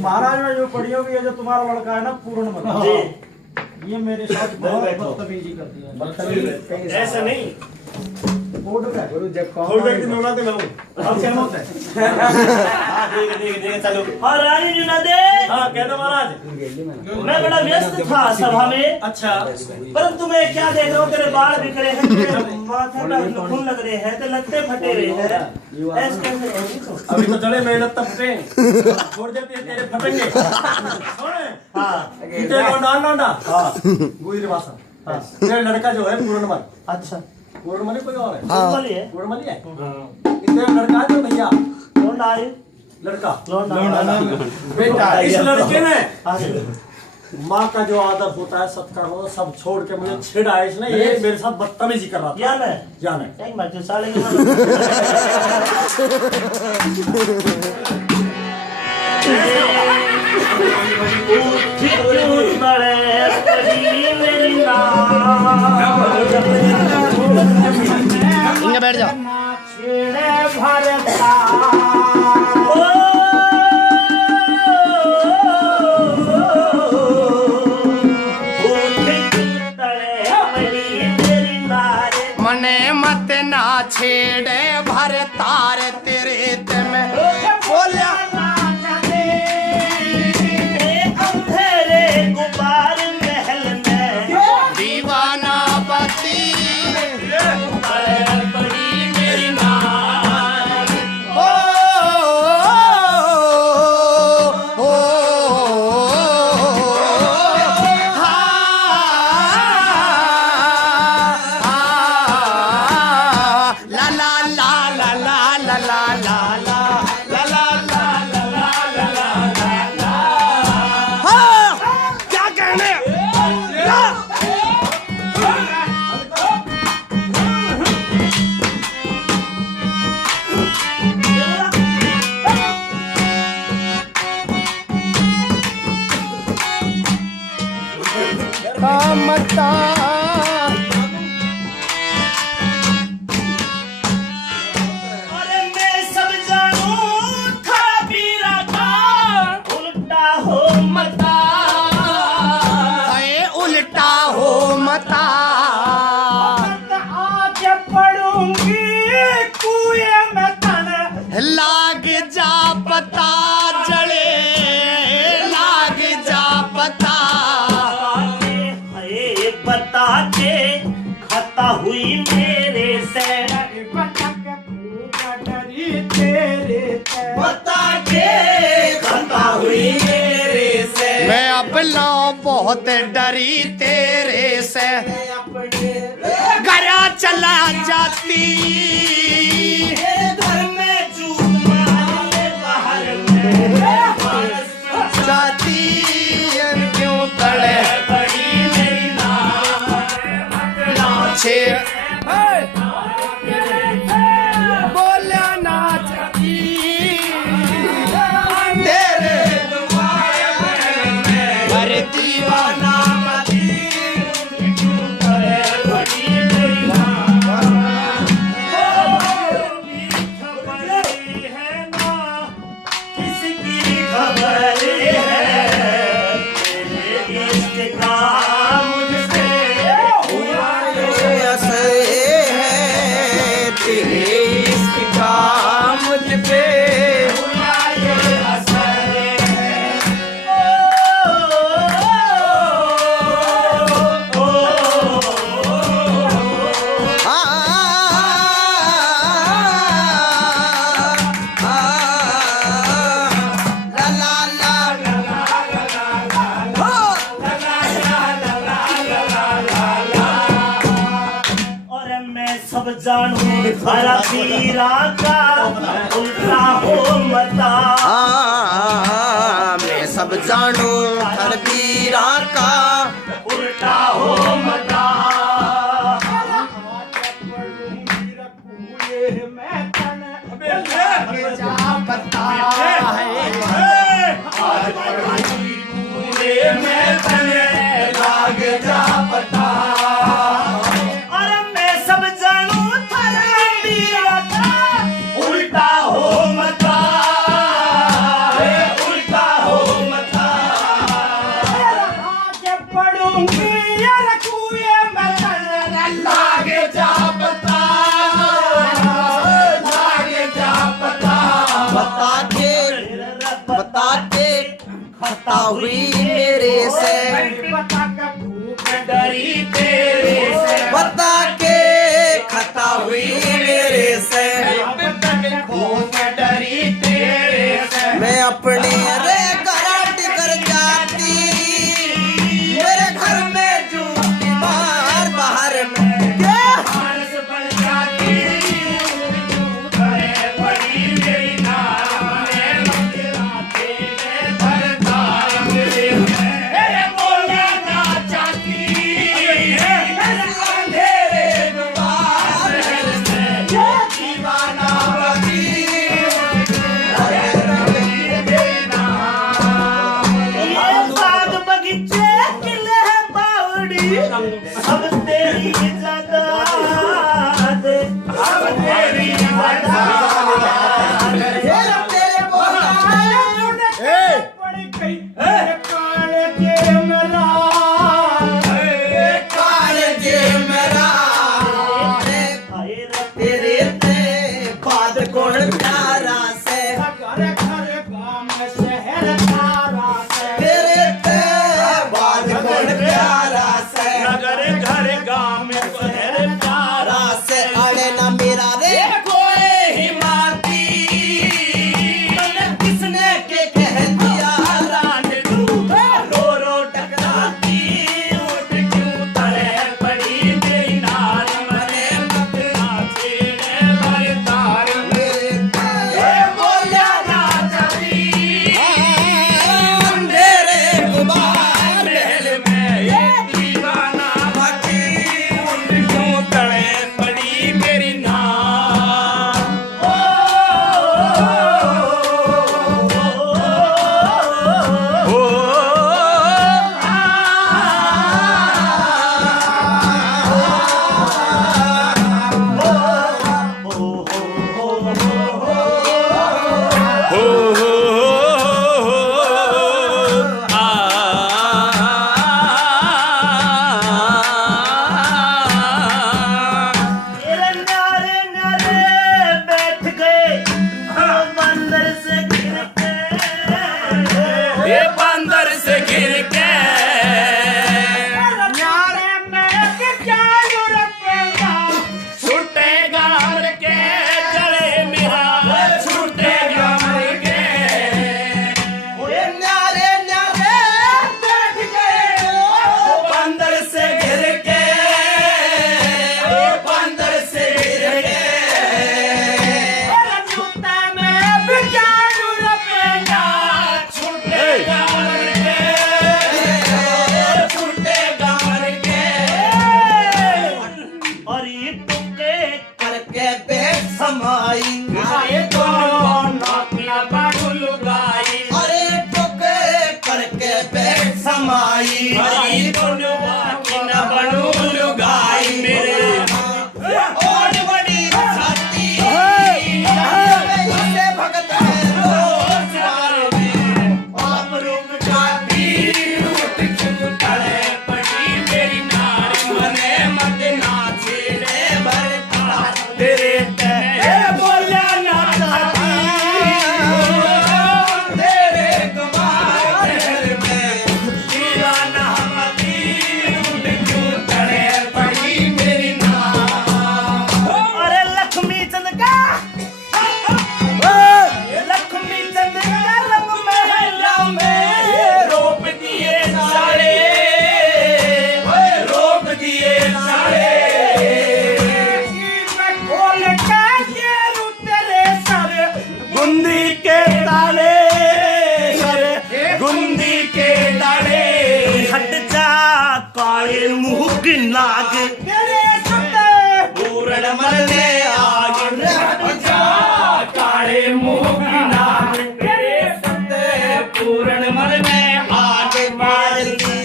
महाराज में जो पढ़ी होगी, ये जो तुम्हारा लड़का है ना पूर्णमल, ये मेरे साथ बहुत बदतमीजी करती है। बदतमीजी ऐसा नहीं, गुरु जब थोड़ी देर नौना तो मैं हूं, अब क्या होता है? हां देख चलो। और रानी जुनादे, हां कह दो महाराज। मैं बड़ा व्यस्त था सभा में। अच्छा, परंतु मैं क्या देख रहा हूँ, तेरे बाल बिखरे हैं, तेरे माथे पे खून लग रहे हैं, तेरे लत्ते फटे हुए हैं, ऐसे कैसे? अभी तो चले मेरे लत्ते फटे, छोड़ देते हैं तेरे फटेंगे। हाँ इतने लौंडा हाँ गुजर वासा। हाँ तेरा लड़का जो है पूर्णमल। अच्छा पूर्णमल कोई और है? पूर्णमली है। पूर्णमल है। इतने लड़का है तो भैया लौंडा है, लड़का लौंडा बेटा। इस लड़के ने हाँ माँ का जो आदर होता है, सत्कार होता है, सब छोड़ के मुझे छेड़ा है इसने। ये मेरे साथ बदतमीजी कर रहा था। जान है एक बार जो साले बैठ जाओ। मने मत ना छेड़े भर तार तेरे ते में बोलिया अंधेरे गुबार महल में दीवाना बती बड़ी मेरी नार। मता अरे मैं सब जानूं था पीरा का उल्टा हो मता, है उल्टा हो मता। आज पढ़ूंगी कुएं में तन लाग जा पता जड़े लाग जा पता बता के खता हुई मेरे से बता के खता हुई मेरे से। मैं अपना बहुत डरी तेरे से गया चला जाती घर में चूक मारे बाहर में जाती क्यों तड़े बड़ी मेरी छे बोला ना जाती तेरे अरे दीवाना सब जानूं भरा पीरा का उल्टा हो मता। मैं सब जानूं हर पीरा का उल्टा हो मता। पता लाग जा पता। अरे मैं सब जानूं थारा पीरा का उल्टा हो मता, उल्टा हो बता के खता हुई मेरे से, बता के भूख डरी तेरे से, बता के खता हुई मेरे से, भूख डरी तेरे से, मैं अपने रे घराट कर जाती, मेरे घर में जूती बाहर बाहर में क्या मानस बन जाती, करे बड़ी मेरी नारे मगराते भरतार मेरे मेरे बोलना ना चाहती, अंधेरे द्वार से दीवाना बनी ये बाग बगीचे किले है बावड़ी सब तेरी ज़ात, सब तेरी ज़ात। तेरे बोला पड़ गई मेरे कालजे मेरा कालजे मेरा तेरे ते बाद कौन प्यारा से, घर घर गांव में शहर तारा से तेरे ते बाद कौन प्यारा से, नगर घर गांव में शहर प्यारा से अड़े ना मेरा रे कोई ही माती तूने किसने के कह दिया रान तू रो रो टकराती उठ क्यों तले पड़ी मेरी नार मने मत ना छेड़े भरतार मेरे ए बोला ना चाहती अंधेरे गुबार महल में ये दीवाना बाकी उठ क्यों तले पड़ी मेरी नार तेरे नारे नारे बैठ गए बंदर से गिर के, ये बंदर से गिर के न्यारे में क्या रुपया छूटेगा मर के जड़े मेरा छूटेगा मर के ये न्यारे न्यारे बैठ गए बंदर से गिर के, ये बंदर से गिर के जूता में क्या रुपया छूटेगा मर के, छूटेगा मर के और ये तुके करके बेट समाई, अरे दोनों नाकिया बाडू लुगाई, अरे टोके करके बेट समाई, अरे दोनों नाकिया बाडू लुगाई मेरे और बड़ी छाती से भगत है रोज आप रुक जाती उठ क्यों तले पड़ी मेरी नार मने मत ना छेड़े भरतार तेरे तेरे बोला ना चाहती तेरे गुबार में दीवाना मती उठ क्यों तले पड़ी मेरी नार अरे लक्ष्मी चंद का लक्ष्मी चंद का रंग महला में रोप दिए सारे, रोप दिए सारे खोल के ये तेरे सर गुंदी के ताले सरे गुंदी के ताले हट जा काले मुंह की नाग तेरे सते पूरण मरने आगे हट जा काले मुंह की नाग तेरे सते पूरण मरने आगे मार दी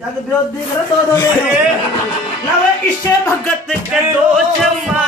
जग विरोध दिख रहा दो दो नव इसे भगत के दो जमा